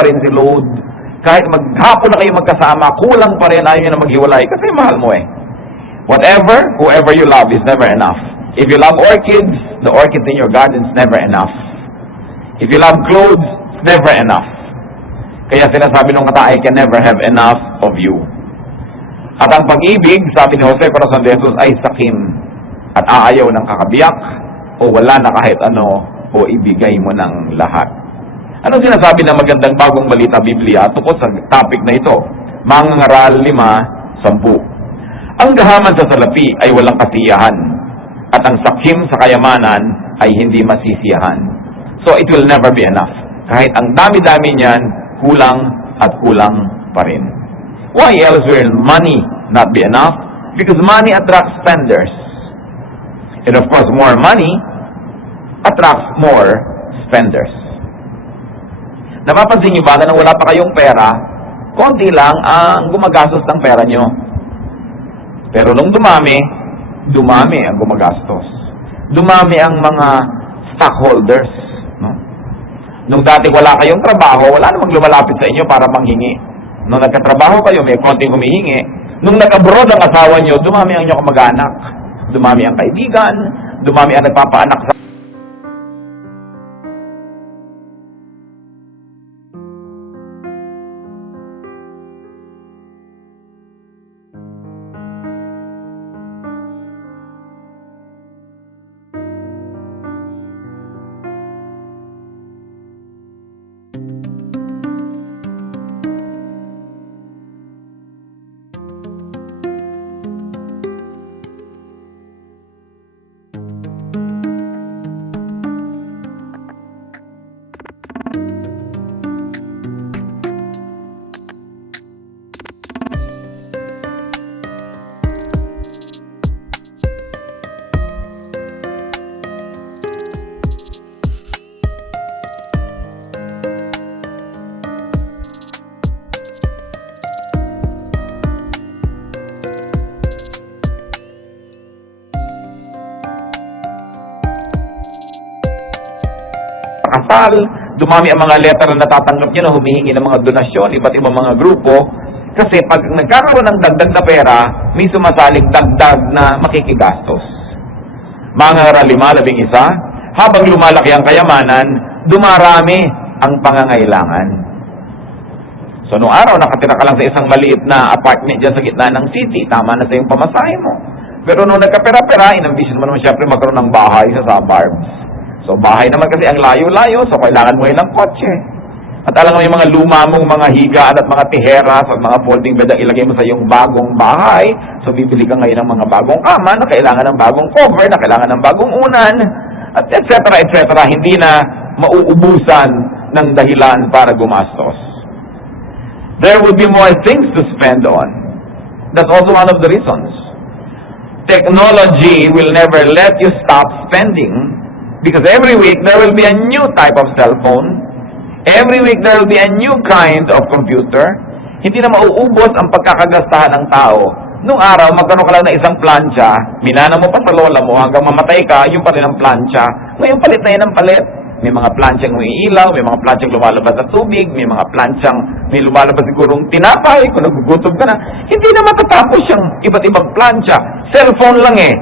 pa rin si load. Kahit maghapon na kayo magkasama, kulang pa rin, ayaw nyo na maghiwalay. Kasi mahal mo eh. Whatever, whoever you love is never enough. If you love orchids, the orchids in your garden is never enough. If you love clothes, it's never enough. Kaya sinasabi ng kata, I can never have enough of you. At ang pag-ibig, sabi ni Jose Corazon de Jesus, ay sakim. At aayaw ng kakabiyak, o wala na kahit ano, o ibigay mo ng lahat. Anong sinasabi ng magandang bagong balita Biblia tungkol sa topic na ito? Mangangaral 5:10. Ang gahaman sa salapi ay walang kasiyahan, at ang sakim sa kayamanan ay hindi masisiyahan. So it will never be enough. Kahit ang dami-dami niyan, kulang at kulang pa rin. Why else will money not be enough? Because money attracts spenders. And of course, more money attracts more spenders. Napapansin niyo ba na wala pa kayong pera, konti lang ang gumagastos ng pera niyo. Pero nung dumami ang gumagastos. Dumami ang mga stockholders. No? Nung dati wala kayong trabaho, wala namang lumalapit sa inyo para manghingi. Nung nagkatrabaho kayo, may konting humihingi. Nung nag-abroad ang asawa nyo, dumami ang inyong kamag-anak. Dumami ang kaibigan, dumami ang nagpapaanak sa kasal, dumami ang mga letter na natatanggap nyo na humihingi ng mga donasyon, iba't ibang mga grupo. Kasi pag nagkakaroon ng dagdag na pera, may sumasaling dagdag na makikigastos. Mangangaral 5:11, habang lumalaki ang kayamanan, dumarami ang pangangailangan. So, noong araw, nakatira ka lang sa isang maliit na apartment dyan sa gitna ng city, tama na sa yung pamasahe mo. Pero nung nagkapera-pera, inambisyon mo naman syempre magkaroon ng bahay sa suburbs. So, bahay naman kasi ang layo-layo, so kailangan mo ilang kotse. At alam mo yung mga luma mong mga higaan at mga tiheras at mga folding bed ang ilagay mo sa iyong bagong bahay. So, bibili ka ngayon ng mga bagong kama na kailangan ng bagong cover, na kailangan ng bagong unan, at etc. etc. Hindi na mauubusan ng dahilan para gumastos. There will be more things to spend on. That's also one of the reasons. Technology will never let you stop spending. Because every week, there will be a new type of cell phone. Every week, there will be a new kind of computer. Hindi na mauubos ang pagkakagastahan ng tao. Nung araw, magkaroon ka lang ng isang plancha, minana mo pa sa lola mo, hanggang mamatay ka, yung pa rin ang plancha. Ngayon, palit na yun ang palit. May mga planchang umiilaw, may mga planchang lumalabas sa tubig, may mga planchang may lumalabas sigurong tinapay, kung nagugutom ka na. Hindi na matatapos yung iba't ibang plancha. Cellphone lang eh.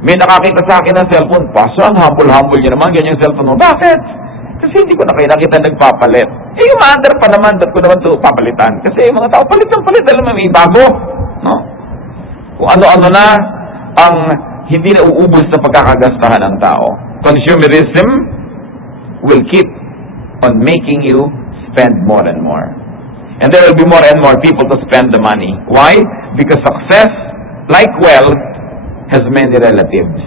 May nakakita sa akin ng cellphone, paso ang humble-humble niya naman, ganyan cellphone mo. Bakit? Kasi hindi ko na kayo nakita nagpapalit. Eh, yung mother pa naman, ba't ko naman ito papalitan? Kasi yung mga tao, palit ng palit, alam mo, may bago. No? Kung ano-ano na ang hindi na uubos na pagkakagastahan ng tao. Consumerism will keep on making you spend more and more. And there will be more and more people to spend the money. Why? Because success, like wealth, has many relatives.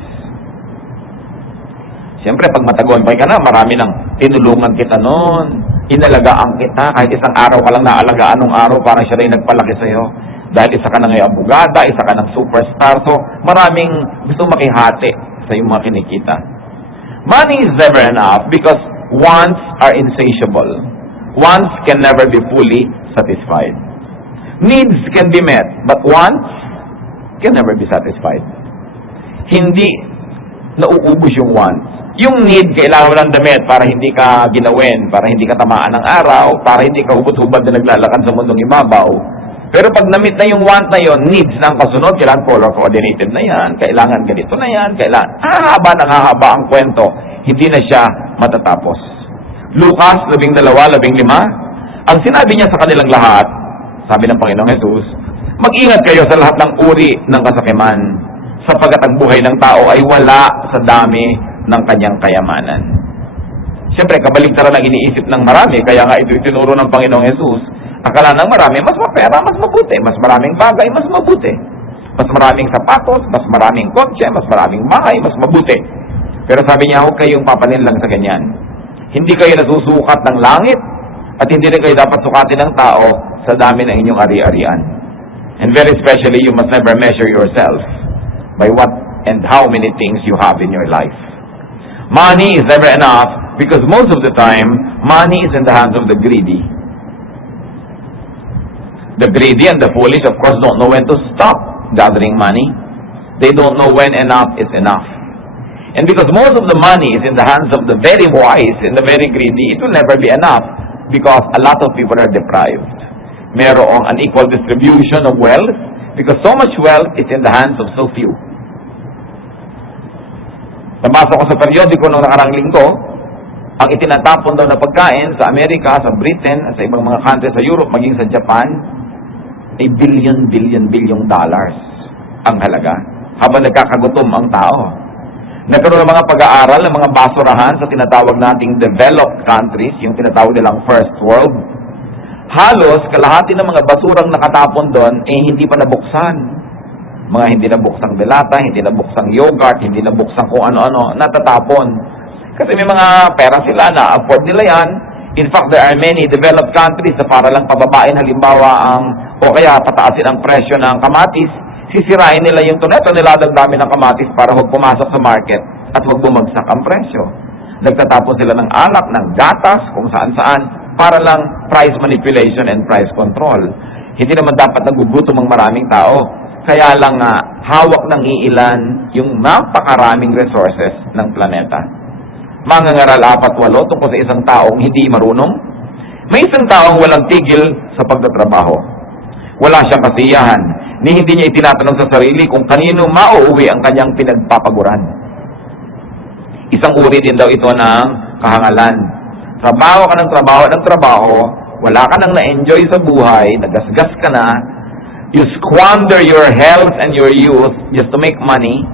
Siyempre, pag matagumpay ka na, marami nang tinulungan kita noon, inalagaan kita, kahit isang araw ka lang naalagaan ng araw, parang siya rin nagpalaki sa'yo. Dahil isa ka na ngayon abogada, isa ka ng superstar, so maraming gusto makihati sa iyong mga kinikita. Money is never enough because wants are insatiable. Wants can never be fully satisfied. Needs can be met, but wants can never be satisfied. Hindi nauubos yung wants. Yung need, kailangan mo ng damit para hindi ka ginawin, para hindi ka tamaan ng araw, para hindi ka hubad-hubad na naglalakad sa mundong ibabaw. Pero pag na-meet na yung want na yon, needs na ang kasunod, kailangan color coordinated na yan, kailangan ganito na yan, kailangan, hahaba ang kwento, hindi na siya matatapos. Lucas 12:15, ang sinabi niya sa kanilang lahat, sabi ng Panginoong Jesus, mag-ingat kayo sa lahat ng uri ng kasakiman, sapagkat ang buhay ng tao ay wala sa dami ng kanyang kayamanan. Siyempre, kabaligtaran ang iniisip ng marami, kaya nga ito itinuro ng Panginoong Jesus. Akala ng marami, mas mapera, mas mabuti, mas maraming bagay, mas mabuti. Mas maraming sapatos, mas maraming kotse, mas maraming bahay, mas mabuti. Pero sabi niya, huwag kayong papanin lang sa ganyan. Hindi kayo nasusukat ng langit, at hindi rin kayo dapat sukatin ng tao sa dami ng inyong ari-arian. And very especially, you must never measure yourself by what and how many things you have in your life. Money is never enough because most of the time, money is in the hands of the greedy. The greedy and the foolish, of course, don't know when to stop gathering money. They don't know when enough is enough. And because most of the money is in the hands of the very wise and the very greedy, it will never be enough because a lot of people are deprived. Merong unequal distribution of wealth because so much wealth is in the hands of so few. Nabasa ko sa periodiko noong nakarang linggo, ang itinatapon daw na pagkain sa Amerika, sa Britain, at sa ibang mga country sa Europe, maging sa Japan, ay billion dollars ang halaga habang nagkakagutom ang tao. Nagkaroon ng mga pag-aaral ng mga basurahan sa tinatawag nating developed countries, yung tinatawag nilang first world. Halos kalahati ng mga basurang nakatapon doon hindi pa nabuksan. Mga hindi nabuksang delata, hindi nabuksang yogurt, hindi nabuksang kung ano-ano, natatapon. Kasi may mga pera sila na afford nila yan. In fact, there are many developed countries na para lang pababain halimbawa o kaya pataasin ang presyo ng kamatis, sisirain nila yung tuneto, nilalagdamin ng kamatis para huwag pumasok sa market at huwag bumagsak ang presyo. Nagtatapon sila ng alak, ng gatas, kung saan-saan, para lang price manipulation and price control. Hindi naman dapat nagugutom ang maraming tao. Kaya lang hawak ng iilan yung napakaraming resources ng planeta. Mangangaral 4-8 tungkol sa isang taong hindi marunong. May isang taong walang tigil sa pagtatrabaho. Wala siyang kasiyahan, ni hindi niya itinatanong sa sarili kung kanino mauuwi ang kanyang pinagpapaguran. Isang uri din daw ito ng kahangalan. Trabaho ka ng trabaho, wala ka nang na-enjoy sa buhay, nagasgas ka na, you squander your health and your youth just to make money,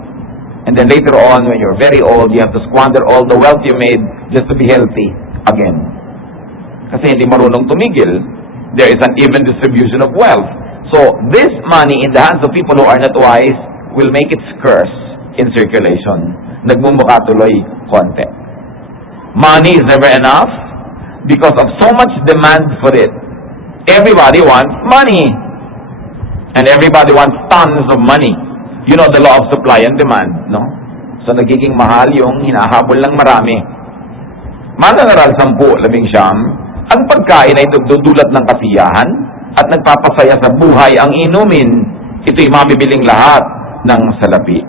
and then later on, when you're very old, you have to squander all the wealth you made just to be healthy again. Kasi hindi marunong tumigil. There is an even distribution of wealth. So, this money in the hands of people who are not wise will make it scarce in circulation. Nagmumukha tuloy konti. Money is never enough because of so much demand for it. Everybody wants money. And everybody wants tons of money. You know the law of supply and demand, no? So nagiging mahal yung hinahabol ng marami. Manangaral 10-11, ang pagkain ay nagdudulot ng kasiyahan at nagpapasaya sa buhay ang inumin. Ito'y mamibiling lahat ng salapi.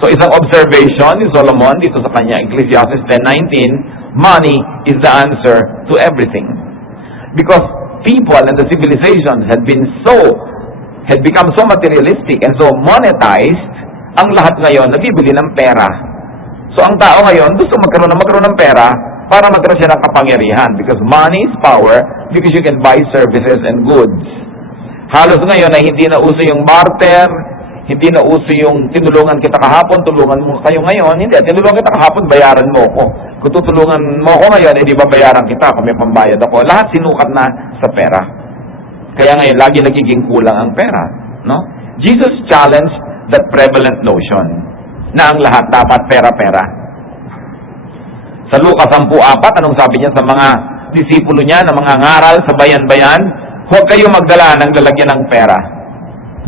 So isang observation ni Solomon dito sa kanya, Ecclesiastes 10:19, money is the answer to everything. Because people and the civilizations had become so materialistic and so monetized, ang lahat ngayon nabibili ng pera. So ang tao ngayon gusto magkaroon ng pera para magkaroon siya ng kapangyarihan because money is power because you can buy services and goods. Halos ngayon ay hindi na uso yung barter, hindi na uso yung tinulungan kita kahapon, tulungan mo kayo ngayon. Hindi, tinulungan kita kahapon, bayaran mo ko. Kung tutulungan mo ko ngayon, hindi ba bayaran kita kung may pambayad ako? Lahat sinukat na sa pera. Kaya ngayon, lagi nagiging kulang ang pera. No? Jesus challenged that prevalent notion na ang lahat dapat pera-pera. Sa Lucas 10:4, anong sabi niya sa mga disipulo niya na mga ngaral sa bayan-bayan? Huwag kayo magdala ng lalagyan ng pera.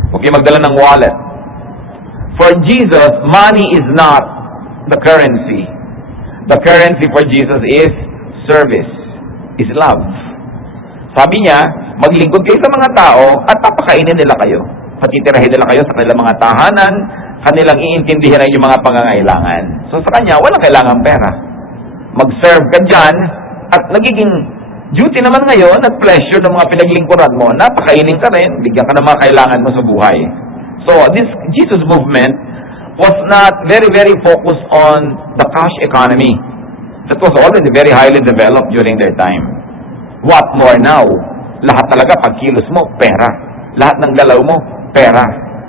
Huwag kayo magdala ng wallet. For Jesus, money is not the currency. The currency for Jesus is service, is love. Sabi niya, maglingkod kayo sa mga tao at papakainin nila kayo. Patitirahin nila kayo sa kanilang mga tahanan, kanilang iintindihin ang inyong mga pangangailangan. So sa kanya, walang kailangan pera. Mag-serve ka dyan, at nagiging duty naman ngayon at pleasure ng mga pinaglingkuran mo, napakainin ka rin, bigyan ka ng mga kailangan mo sa buhay. So this Jesus movement was not very focused on the cash economy. That was already very highly developed during their time. What more now? Lahat talaga, pag kilos mo, pera. Lahat ng galaw mo, pera.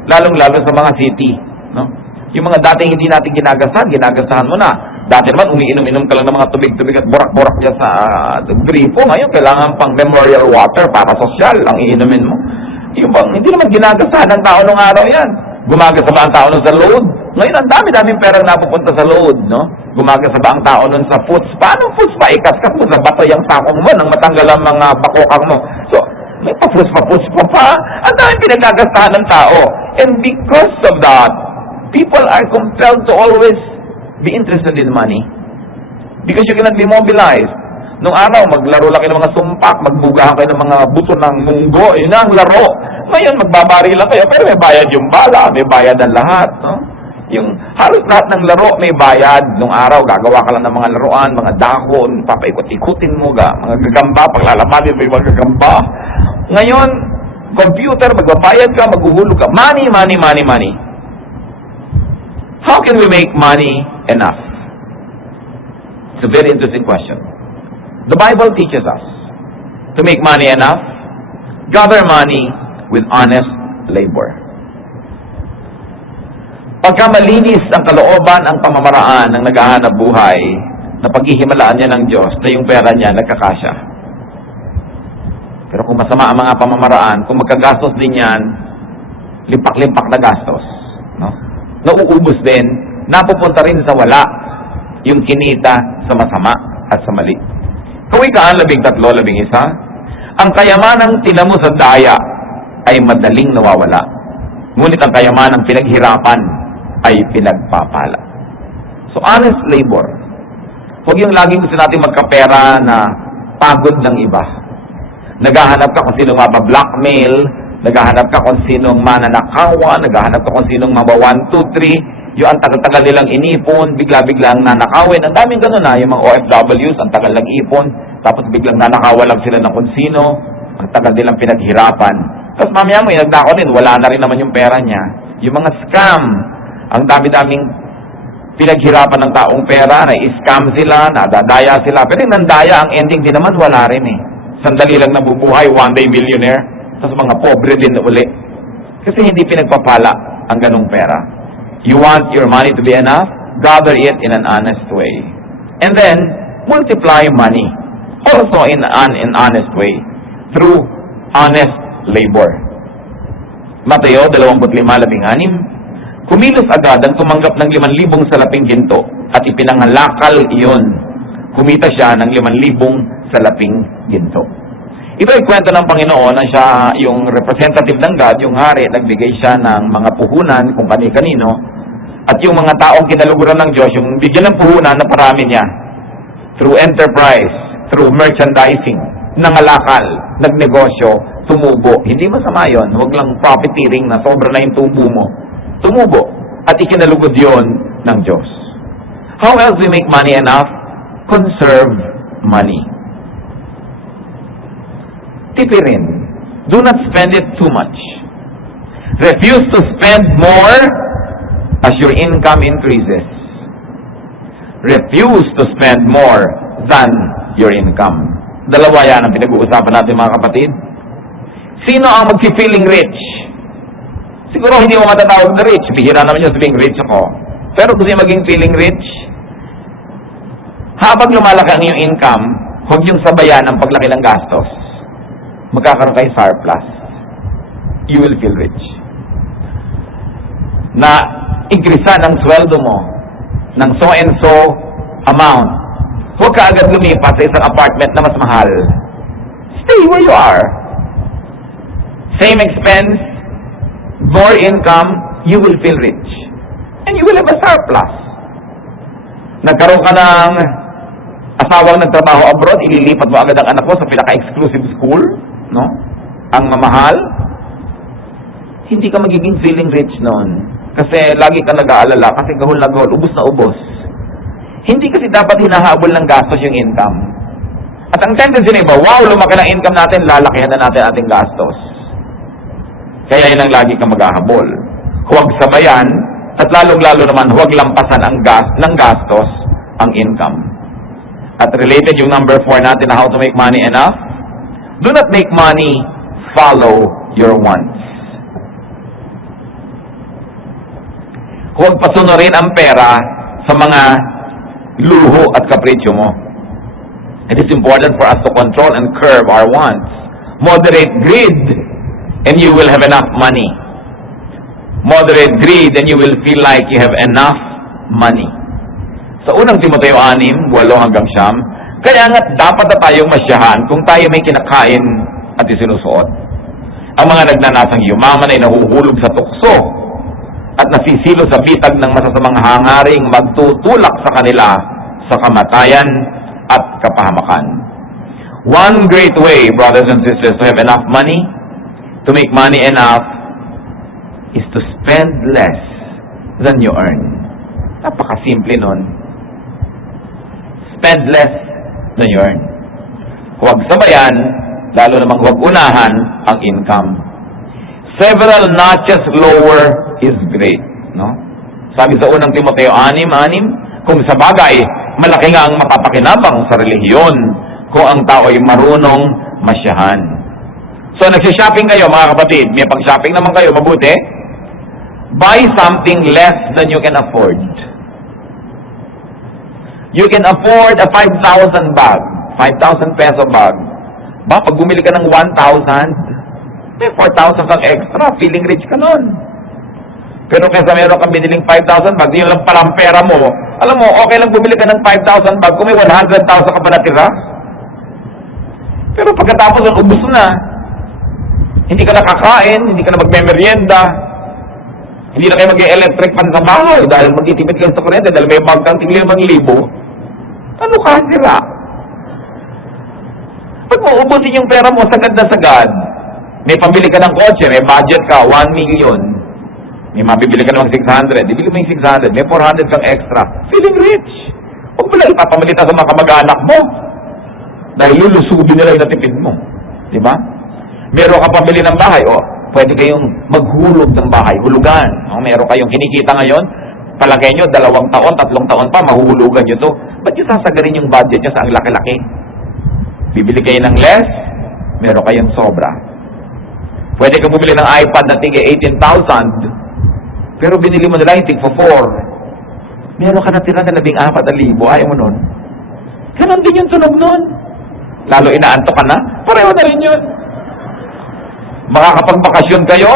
Lalong-lalo sa mga city. No? Yung mga dating hindi natin ginagasahan mo na. Dati naman, umiinom-inom ka lang ng mga tubig-tubig at borak-borak dyan sa gripo. Ngayon, kailangan pang memorial water para sosyal ang iinumin mo. Yung bang, hindi naman ginagasahan ng tao nung araw yan. Gumagasa ba ang tao nun sa load? Ngayon, ang dami-daming perang napupunta sa load, no? Gumagasa ba ang tao nun sa foods? Paano foods pa? Ikas-kas mo sa bato yung sakong mo nang matanggal ang mga bakokang mo. So, may pa-foods pa. Ang daming pinagagastahan ng tao. And because of that, people are compelled to always be interested in money. Because you cannot be mobilized. Nung araw, maglaro lang kayo ng mga sumpak, magbugahan kayo ng mga buto ng munggo, yun ang laro. Ngayon, magbabari lang kayo, pero may bayad yung bala, may bayad ang lahat. No? Yung halos lahat ng laro may bayad. Nung araw, gagawa ka lang ng mga laruan, mga dahon, papaikot-ikutin mo, mga gagamba, paglalabanin mo yung mga gagamba. Ngayon, computer, magbabayad ka, maghuhulog ka. Money. How can we make money enough? It's a very interesting question. The Bible teaches us to make money enough, gather money with honest labor. Pagka malinis ang kalooban, ang pamamaraan ng naghahanap buhay, na paghihimalaan niya ng Diyos na yung pera niya nagkakasya. Pero kung masama ang mga pamamaraan, kung magkagastos din yan, limpak-limpak na gastos, no? Nauubos din, napupunta rin sa wala yung kinita sa masama at sa mali. Kawikaan 13:11, ang kayamanang tinamo sa daya ay madaling nawawala. Ngunit ang kayamanang pinaghirapan ay pinagpapala. So honest labor. Huwag yung laging gusto natin magkapera na pagod ng iba. Naghahanap ka kung sinong mapa-blackmail, naghahanap ka kung sinong mananakawan, naghahanap ka kung sinong maba 1, 2, 3, yung ang tagal-tagal nilang inipon, bigla-biglang nanakawin. Ang daming ganun na, yung mga OFWs, ang tagal lang ipon, tapos biglang nanakawan lang sila ng kung sino, ang tagal nilang pinaghirapan. Tapos mamaya mo, inagnako rin, wala na rin naman yung pera niya. Yung mga scam, ang dami-daming pinaghirapan ng taong pera, na-scam sila, nadadaya sila. Pero yung nandaya, ang ending din naman, wala rin eh. Sandali lang nabubuhay, one day millionaire, tapos mga pobre din uli. Kasi hindi pinagpapala ang ganong pera. You want your money to be enough? Gather it in an honest way. And then, multiply money. Also in an honest way. Through honest labor. Mateo 25:16. Kumilos agad ang tumanggap ng 5,000 salaping ginto at ipinangalakal iyon. Kumita siya ng 5,000 salaping ginto. Ito ay kwento ng Panginoon na siya yung representative ng God, yung hari, nagbigay siya ng mga puhunan kung kani-kanino, at yung mga taong kinaluguran ng Diyos, yung bigyan ng puhunan na parami niya, through enterprise, through merchandising, nangalakal, nagnegosyo, tumubo. Hindi masama yun, huwag lang profiteering na sobra na yung tubo mo. Tumubo, at ikinalugod yon ng Diyos. How else we make money enough? Conserve money. Tipirin. Do not spend it too much. Refuse to spend more as your income increases. Refuse to spend more than your income. Dalawa yan ang pinag-uusapan natin mga kapatid. Sino ang mag-feeling rich? Siguro hindi mo matatawag na rich. Bihira naman yung feeling rich ako. Pero gusto niya maging feeling rich, habang lumalaki ang iyong income, huwag yung sabayan ang paglaki ng gastos. Magkakaroon kayo surplus. You will feel rich. Na igrisan ang sweldo mo ng so and so amount. Huwag ka agad lumipat sa isang apartment na mas mahal. Stay where you are. Same expense, more income, you will feel rich. And you will have a surplus. Nagkaroon ka ng asawang nagtrabaho abroad, ililipat mo agad ang anak mo sa pinaka-exclusive school, no? Ang mamahal. Hindi ka magiging feeling rich noon. Kasi lagi ka nag-aalala, kasi gahol na gahol, ubos na ubos. Hindi kasi dapat hinahabol ng gastos yung income. At ang tendency na iba, wow, lumaki ng income natin, lalakihan na natin ating gastos. Kaya yun ang lagi kang maghahabol. Huwag sabayan, at lalong-lalo naman, huwag lampasan ng gastos ang income. At related yung number 4 natin na how to make money enough. Do not make money follow your wants. Huwag pasunurin ang pera sa mga luho at kapritsyo mo. It is important for us to control and curb our wants. Moderate greed, and you will have enough money. Moderate greed, and you will feel like you have enough money. Sa unang Timoteo 6, 8 hanggang 9, kaya nga dapat na tayong masyahan kung tayo may kinakain at isinusuot. Ang mga nagnanasang yumaman ay nahuhulog sa tukso at nasisilo sa bitag ng masasamang hangaring magtutulak sa kanila sa kamatayan at kapahamakan. One great way, brothers and sisters, to have enough money, to make money enough, is to spend less than you earn. Napakasimple nun. Spend less than you earn. Huwag sabayan, lalo namang huwag unahan ang income. Several notches lower is great. No? Sabi sa unang Timoteo 6:6, kung sa bagay, malaki nga ang mapapakinabang sa relihiyon kung ang tao ay marunong masyahan. So, nagsishopping kayo, mga kapatid. May pang-shopping naman kayo, mabuti. Buy something less than you can afford. You can afford a 5,000 bag. 5,000 peso bag. Ba, pag bumili ka ng 1,000, may 4,000 kang extra. Feeling rich ka nun. Pero kaysa meron kang biniling 5,000 bag, yun lang palang pera mo. Alam mo, okay lang bumili ka ng 5,000 bag kung may 100,000 ka pa natira. Pero pagkatapos ng ubus na, hindi ka nakakain, hindi ka na magme-merienda, hindi na kayo mag-electric fan sa bahay dahil mag-itipid kayo sa kuryente dahil may bag kang tingin 5,000. Ano ka sila? Pag mauubusin yung pera mo sagad na sagad, may pambili ka ng kotse, may budget ka, 1 million. May mabibili ka ng 600, ibili mo yung 600, may 400 kang extra. Feeling rich. Huwag mo lang ipapamalita sa mga kamag-anak mo. Dahil lulusubin nila yung natipid mo. Diba? Meron ka pambili ng bahay, pwede kayong maghulog ng bahay, hulugan. Meron kayong kinikita ngayon, palagay nyo, 2 taon, 3 taon pa, mahuhulugan nyo to. Ba't nyo sasagarin yung budget nyo sa ang laki-laki? Bibili kayo ng less, meron kayong sobra. Pwede kang bumili ng iPad na tigay 18,000, pero binili mo nila yung tig for 4. Meron ka natira na 14,000, ayaw mo nun. Ganon din yung tunog nun. Lalo inaanto ka na, pareho na rin yun. Makakapagbakasyon kayo,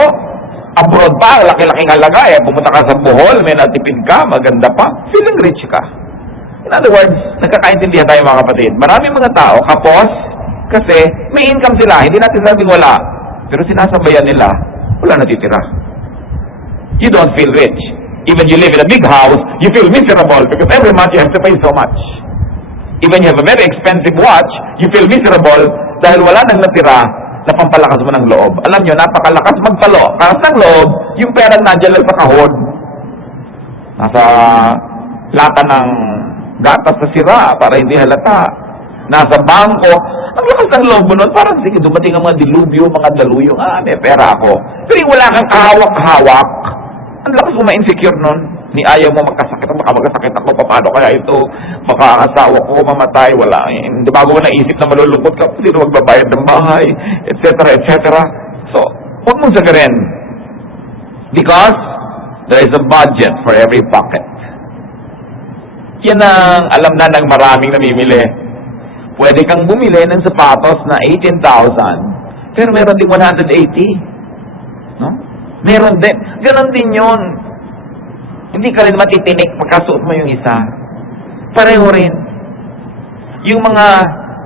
abroad pa, laki-laking halaga, pumunta ka sa Bohol, may natipid ka, maganda pa, feeling rich ka. In other words, nagkakaintindihan tayo mga kapatid. Maraming mga tao, kapos, kasi may income sila, hindi natin sabing wala. Pero sinasabayan nila, wala natitira. You don't feel rich. Even you live in a big house, you feel miserable because every month you have to pay so much. Even you have a very expensive watch, you feel miserable dahil wala nang natira na pampalakas mo ng loob. Alam nyo, napakalakas magpalo. Karas ng loob, yung pera nandiyan lang sa kahon. Nasa lata ng gatas na sira para hindi halata. Nasa bangko. Ang lakas ng loob mo nun, parang sige, dumating ang mga dilubyo, mga daluyong, may pera ako. Pero yung wala kang kahawak-hawak, ang lakas mo ma-insecure nun. Ni ayaw mo magkasakit, baka magkasakit ako, paano kaya ito, baka ang asawa ko mamatay, wala. Hindi bago mo naisip na malulungkot ka, hindi na magbabayad ng bahay, etc., etc. So, huwag mong sagarin. Because there is a budget for every pocket. Yan ang alam na ng maraming namimili. Pwede kang bumili ng sapatos na 18,000, pero meron din 180. No? Meron din. Ganon din yun. Hindi ka rin matitinik pagkasuot mo yung isa. Pareho rin. Yung mga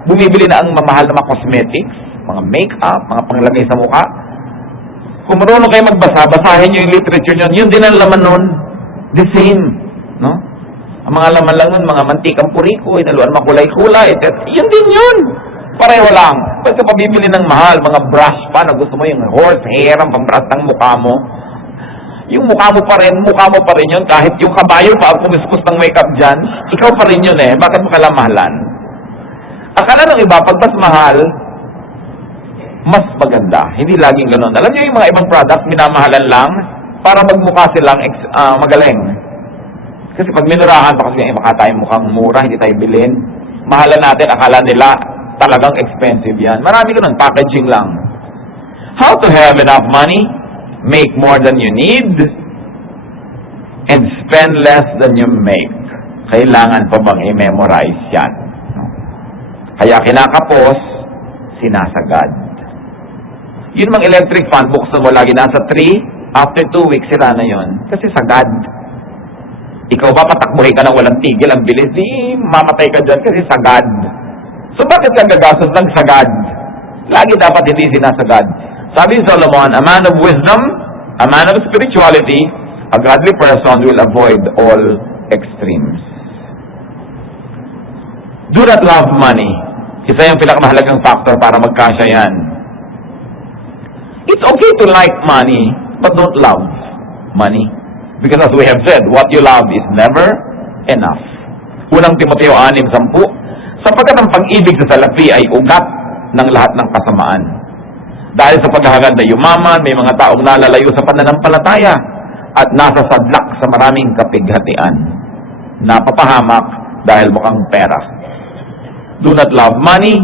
bumibili na ang mamahal na mga cosmetics, mga make-up, mga panglagay sa mukha, kung marunong kayo magbasa, basahin nyo yung literature nyo, yun din ang laman nun. The same. No? Ang mga laman lang nun, mga mantikang puriko, inaluan makulay-kulay, yun din yun. Pareho lang. Pwede ka pabibili ng mahal, mga brush pa na gusto mo yung horsehair, ang pambrush ng mukha mo. Yung mukha mo pa rin yun, kahit yung kabayo pa ang kumispos ng makeup dyan, ikaw pa rin yun eh. Bakit mo kailangan mahalan? Akala ng iba, pag mas mahal, mas maganda. Hindi laging ganun. Alam niyo yung mga ibang products, minamahalan lang para magmukha silang magaling. Kasi pag minurahan pa kasi baka tayo mukhang mura, hindi tayo bilhin. Mahalan natin, akala nila talagang expensive yan. Marami ganun, packaging lang. How to have enough money? Make more than you need and spend less than you make. Kailangan pa bang i-memorize yan? Kaya kinakapos, sinasagad. Yun mga electric fan, buksan mo lagi nasa 3, after 2 weeks, sira na yun. Kasi sagad. Ikaw ba patakbuhin ka ng walang tigil, ang bilis, mamatay ka dyan kasi sagad. So bakit ka gagastos ng sagad? Lagi dapat hindi sinasagad. Sabi ni Solomon, a man of wisdom, a man of spirituality, a godly person will avoid all extremes. Do not love money. Isa yung pinakamahalagang factor para magkasya yan. It's okay to like money, but don't love money. Because as we have said, what you love is never enough. Unang Timoteo 6:10, sapagkat ang pag-ibig sa salapi ay ugat ng lahat ng kasamaan. Dahil sa paghahangad na yumaman, may mga taong nalalayo sa pananampalataya at nasa sadlak sa maraming kapighatian. Napapahamak dahil mukhang pera. Do not love money,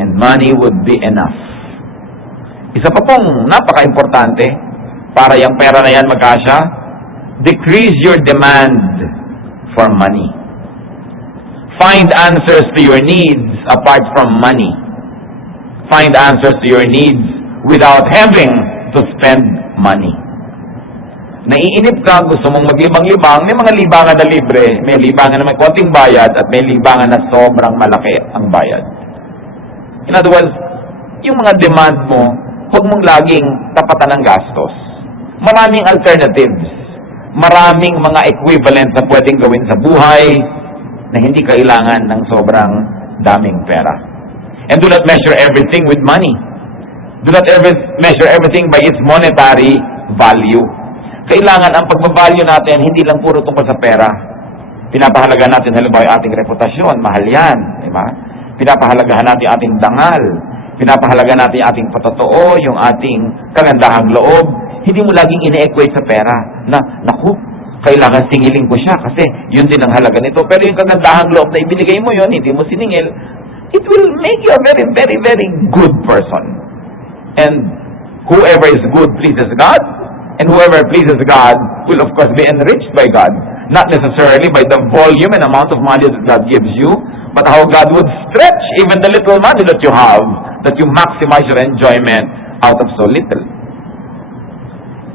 and money would be enough. Isa pa pong napaka-importante para yung pera na yan magkasya, decrease your demand for money. Find answers to your needs apart from money. Find answers to your needs without having to spend money. Naiinip ka, gusto mong maglibang-libang, may mga libangan na libre, may libangan na may konting bayad, at may libangan na sobrang malaki ang bayad. In other words, yung mga demand mo, huwag mong laging tapatan ng gastos. Maraming alternatives. Maraming mga equivalent na pwedeng gawin sa buhay na hindi kailangan ng sobrang daming pera. And do not measure everything with money. Do not measure everything by its monetary value. Kailangan ang pagbabalyo natin, hindi lang puro tungkol sa pera. Pinapahalaga natin halimbawa yung ating reputasyon, mahal yan. Diba? Pinapahalagahan natin ating dangal. Pinapahalaga natin yung ating patotoo, yung ating kagandahang loob. Hindi mo laging ine-equate sa pera na, naku, kailangan singilin ko siya kasi yun din ang halaga nito. Pero yung kagandahang loob na ibinigay mo yun, hindi mo siningil, it will make you a very, very, very good person. And whoever is good pleases God, and whoever pleases God will of course be enriched by God. Not necessarily by the volume and amount of money that God gives you, but how God would stretch even the little money that you have, that you maximize your enjoyment out of so little.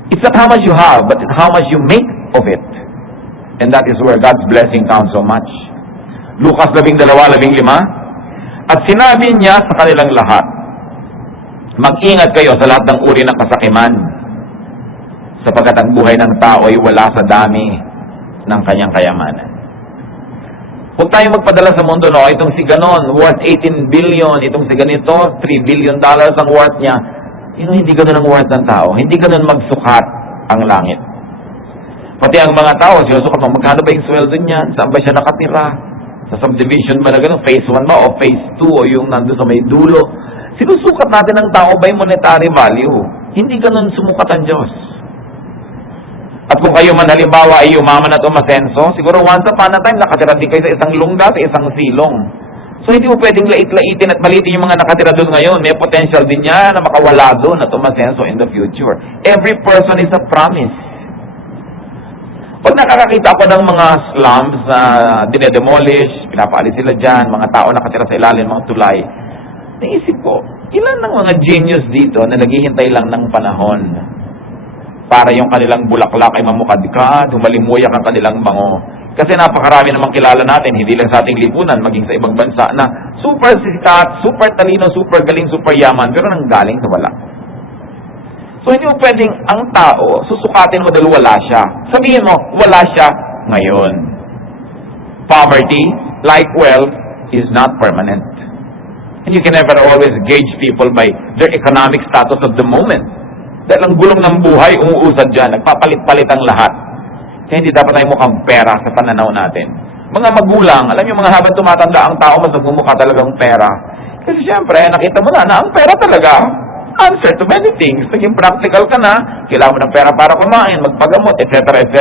It's not how much you have, but how much you make of it. And that is where God's blessing comes so much. Lucas 12:15, at sinabi niya sa kanilang lahat, mag-ingat kayo sa lahat ng uri ng kasakiman, sapagkat ang buhay ng tao ay wala sa dami ng kanyang kayamanan. Huwag tayo magpadala sa mundo, no? Itong si ganon, worth 18 billion, itong si ganito, $3 billion ang worth niya. Hindi ganun ang worth ng tao. Hindi ganun magsukat ang langit. Pati ang mga tao, sinusukat mo, magkano ba yung sweldo niyan? Saan ba siya nakatira? Sa subdivision ba na ganun? Phase 1 ba? O phase 2? O yung nandun sa may dulo? Sinusukat natin ang tao by monetary value. Hindi ganun sumukat ang Diyos. At kung kayo man halimbawa ay umaman at umasenso, siguro once upon a time nakatira din kayo sa isang lungga, sa isang silong. So hindi mo pwedeng lait-laitin at malitin yung mga nakatira doon ngayon. May potential din niya na makawala doon at umasenso in the future. Every person is a promise. Pag nakakakita ako ng mga slums na dinedemolish, pinapaalis sila dyan, mga tao nakatira sa ilalim, mga tulay, naisip ko, ilan ng mga genius dito na naghihintay lang ng panahon para yung kanilang bulaklak ay mamukadkad, humalimuyak ang kanilang bango. Kasi napakarami namang kilala natin, hindi lang sa ating lipunan, maging sa ibang bansa na super sikat, super talino, super galing, super yaman, pero nanggaling sa wala. So hindi mo pwedeng ang tao, susukatin mo dahil wala siya. Sabihin mo, wala siya ngayon. Poverty, like wealth, is not permanent. And you can never always gauge people by their economic status of the moment. Dahil ang gulong ng buhay, umuusad dyan, nagpapalit-palit ang lahat. Kaya hindi dapat tayo mukhang pera sa pananaw natin. Mga magulang, alam niyo mga habang tumatanda ang tao, mas nagmumukha talagang pera. Kasi siyempre, nakita mo na ang pera talaga, answer to many things. Naging practical ka na, kailangan mo ng pera para kumain, magpagamot, etc. etc.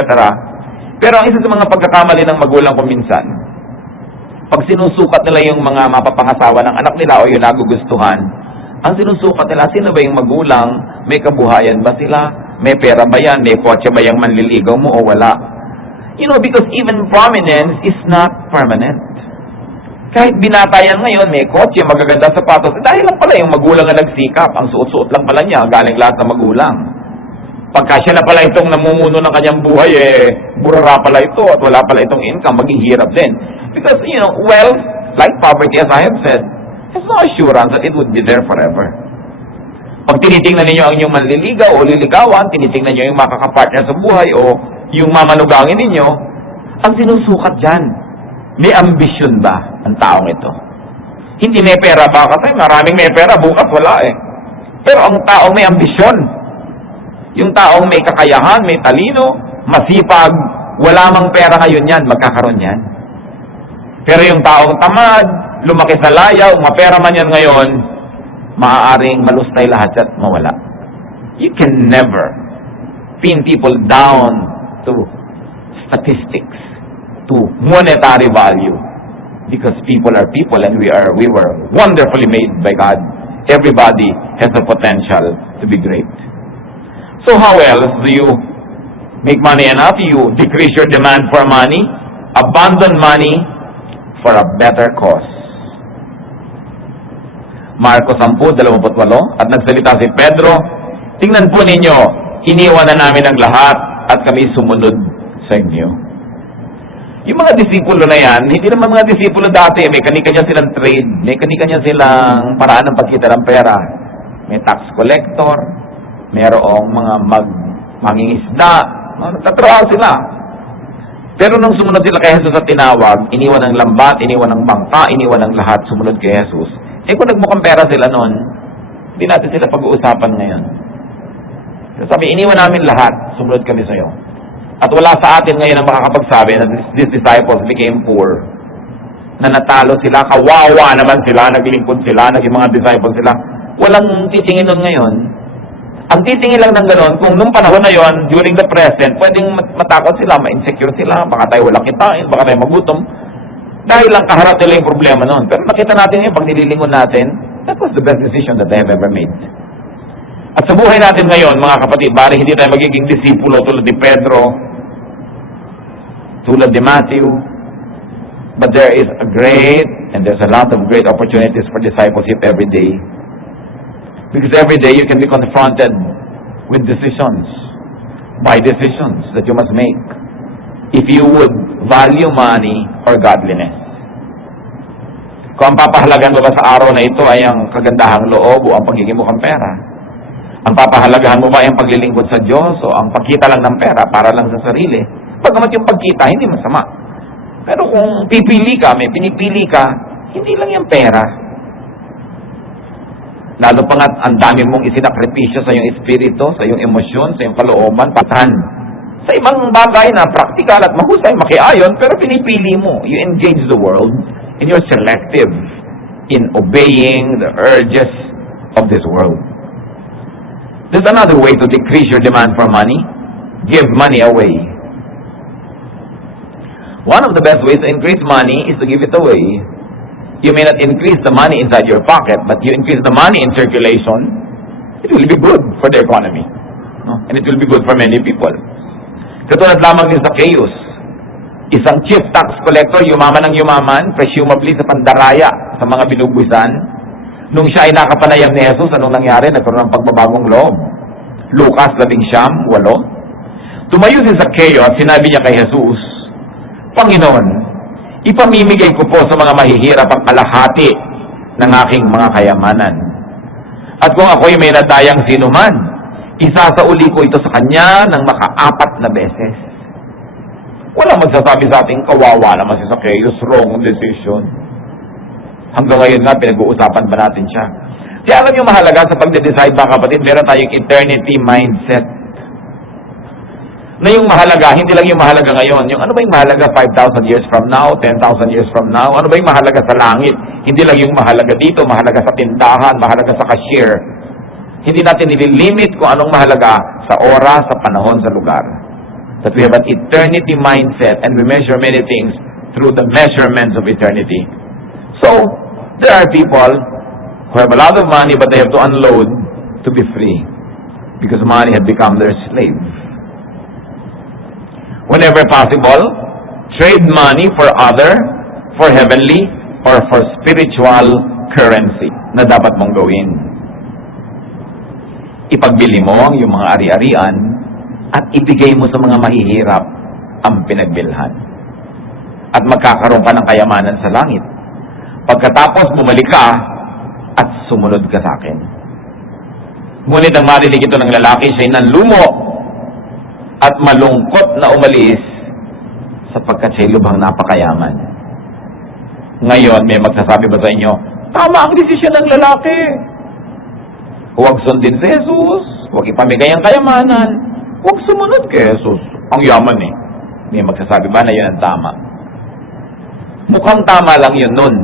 Pero ang isa sa mga pagkakamali ng magulang ko minsan, pag sinusukat nila yung mga mapapangasawa ng anak nila o yung nagugustuhan, ang sinusukat nila, sino ba yung magulang? May kabuhayan ba sila? May pera ba yan? May kotse ba yung manliligaw mo o wala? You know, because even prominence is not permanent. Kahit binata yan ngayon, may kotse, magaganda sapatos, dahil lang pala yung magulang na nagsikap, ang suot-suot lang pala niya, galing lahat ng magulang. Pagka siya na pala itong namumuno ng kanyang buhay, burara pala ito at wala pala itong income, maging hirap din. Because, you know, wealth, like poverty, as I have said, has no assurance that it would be there forever. Pag tinitingnan ninyo ang inyong manliligaw o liligawan, tinitingnan nyo yung makakapartner sa buhay o yung mamanugangin ninyo, ang sinusukat dyan, may ambisyon ba ang taong ito? Hindi may pera ba? Kasi maraming may pera, bukas wala eh. Pero ang taong may ambisyon, yung taong may kakayahan, may talino, masipag, wala mang pera ngayon yan, magkakaroon yan. Pero yung taong tamad, lumaki sa layaw, mapera man yan ngayon, maaaring malustay lahat at mawala. You can never pin people down to statistics, to monetary value, because people are people and we were wonderfully made by God. Everybody has the potential to be great. So how else do you make money enough? You decrease your demand for money, abandon money for a better cause. Marcos 10:28, at nagsalita si Pedro, tingnan po ninyo, iniwan na namin ang lahat at kami sumunod sa inyo. Yung mga disipulo na yan, hindi naman mga disipulo dati, may kanya-kanya silang trade, may kanya-kanya silang paraan ng pagkita ng pera. May tax collector, mayroong mga mangingisda, nagtatrabaho sila. Pero nung sumunod sila kay Jesus at tinawag, iniwan ang lambat, iniwan ang bangka, iniwan ang lahat, sumunod kay Jesus. Kung nagmukhang pera sila noon, hindi natin sila pag-uusapan ngayon. Sabi, iniwan namin lahat, sumunod kami sa iyo. At wala sa atin ngayon ang makakapagsabi na these disciples became poor. Na natalo sila, kawawa naman sila, naglingkod sila, naging mga disciples sila. Walang titingin nun ngayon. Ang titingin lang ng gano'n, kung nung panahon na yon, during the present, pwedeng matakot sila, ma-insecure sila, baka tayo walang kitain, baka tayo magutom. Dahil lang kaharap nila yung problema noon. Pero nakita natin ngayon, pag nililingon natin, that was the best decision that they have ever made. At sa buhay natin ngayon, mga kapatid, bari hindi tayo magiging disipulo tulad ni Pedro, tulad ni Matthew, but there is a great, and there's a lot of great opportunities for discipleship every day. Because every day you can be confronted with decisions, by decisions that you must make. If you would value money or godliness. Kung ang papahalagan mo ba sa araw na ito ay ang kagandahang loob o ang pagiging mukhang pera? Ang papahalagahan mo ba ay ang paglilingkod sa Diyos o ang pagkita lang ng pera para lang sa sarili? Pagkamat yung pagkita, hindi masama. Pero kung pipili ka, may pinipili ka, hindi lang yung pera. Lalo pa nga, ang dami mong isinakripisyo sa iyong espiritu, sa iyong emosyon, sa iyong kalooban, patan. Sa ibang bagay na praktikal at mahusay, makiayon, pero pinipili mo. You engage the world and you're selective in obeying the urges of this world. There's another way to decrease your demand for money. Give money away. One of the best ways to increase money is to give it away. You may not increase the money inside your pocket, but you increase the money in circulation, it will be good for the economy. No? And it will be good for many people. Katulad lamang din sa Zacchaeus, isang chief tax collector, yumaman ng yumaman, presumably sa pandaraya sa mga binubuisan. Nung siya ay nakapanayam ni Jesus, anong nangyari? Nagkaroon ng pagbabagong loob. Lucas 11:8. Tumayo si Zacchaeus at sinabi niya kay Jesus, Panginoon, ipamimigay ko po sa mga mahihirap ang kalahati ng aking mga kayamanan. At kung ako'y may nadayang sinuman, isasauli ko ito sa kanya ng maka-4 na beses. Walang magsasabi sa ating kawawa naman si Zacchaeus, wrong decision. Hanggang ngayon nga, pinag-uusapan ba natin siya? Kaya alam nyo mahalaga sa pagde-decide, mga kapatid, meron tayong eternity mindset. Na yung mahalaga, hindi lang yung mahalaga ngayon. Yung ano ba yung mahalaga 5,000 years from now, 10,000 years from now? Ano ba yung mahalaga sa langit? Hindi lang yung mahalaga dito, mahalaga sa tindahan, mahalaga sa cashier. Hindi natin nililimit kung anong mahalaga sa oras, sa panahon, sa lugar. That we have an eternity mindset and we measure many things through the measurements of eternity. So, there are people who have a lot of money but they have to unload to be free because money had become their slave. Whenever possible, trade money for other, for heavenly, or for spiritual currency na dapat mong gawin. Ipagbili mo yung mga ari-arian at ibigay mo sa mga mahihirap ang pinagbilhan. At magkakaroon ka ng kayamanan sa langit. Pagkatapos bumalik ka at sumunod ka sa akin. Ngunit ang marinig ito ng lalaki, siya'y nanlumo at malungkot na umalis sapagkat siya'y lubhang napakayaman. Ngayon, may magsasabi ba sa inyo, tama ang desisyon ng lalaki. Huwag sundin si Jesus. Huwag ipamigay ang kayamanan. Huwag sumunod kay Jesus. Ang yaman eh. May magsasabi ba na yun ang tama? Mukhang tama lang yun nun.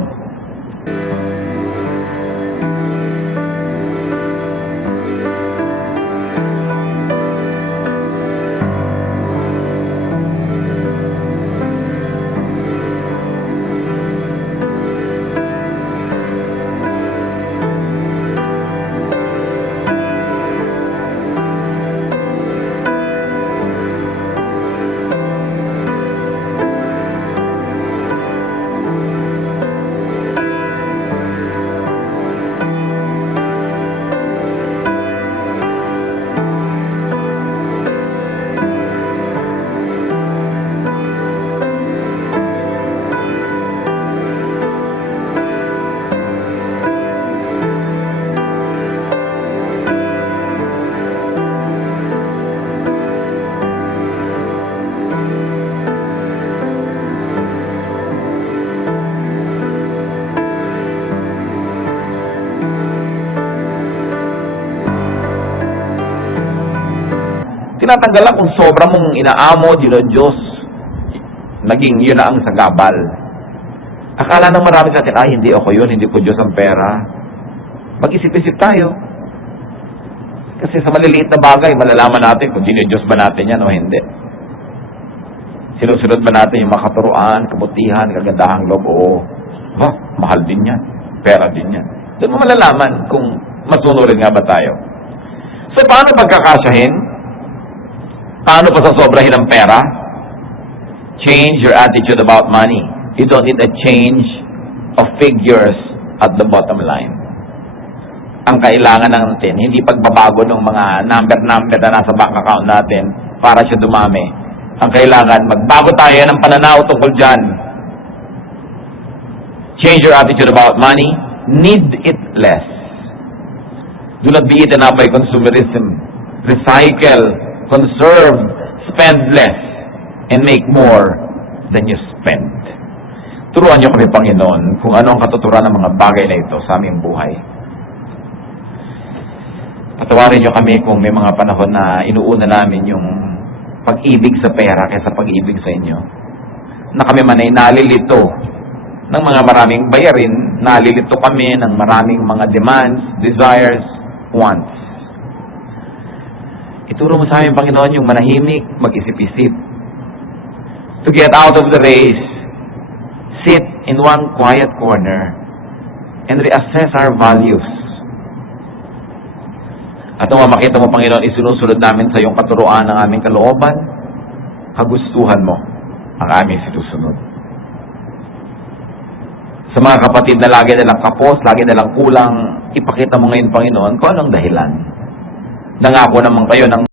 Tinatanggal lang kung sobra mong inaamo, Diyos, naging yun na ang sagabal. Akala ng marami sa atin, ay, hindi ako yun, hindi ko Diyos ang pera. Mag-isip-isip tayo. Kasi sa maliliit na bagay, malalaman natin kung Diyos ba natin yan o hindi. Sinusunod ba natin yung makaturuan, kabutihan, kagandahang loob, oo. Mahal din yan. Pera din yan. Doon mo malalaman kung masunurin nga ba tayo. So, paano pagkakasyahin? Paano pa sasobrahin ang pera? Change your attitude about money. You don't need a change of figures at the bottom line. Ang kailangan natin, hindi pagbabago ng mga number na nasa bank account natin para siya dumami. Ang kailangan, magbago tayo ng pananaw tungkol dyan. Change your attitude about money. Need it less. Do not be eaten up by consumerism. Recycle. Conserve, spend less, and make more than you spend. Turuan niyo kami, Panginoon, kung ano ang katuturan ng mga bagay na ito sa aming buhay. Patawarin niyo kami kung may mga panahon na inuuna namin yung pag-ibig sa pera kaysa pag-ibig sa inyo. Na kami man ay nalilito ng mga maraming bayarin, nalilito kami ng maraming mga demands, desires, wants. Ituro mo sa amin, Panginoon, yung manahimik, mag-isip-isip. To get out of the race, sit in one quiet corner and reassess our values. At nung makita mo, Panginoon, isinusunod namin sa iyong katuruan ng aming kalooban, kagustuhan mo ang aming sinusunod. Sa mga kapatid na lagi nilang kapos, lagi nilang kulang, ipakita mo ngayon, Panginoon, kung anong dahilan. Nangako naman kayo ng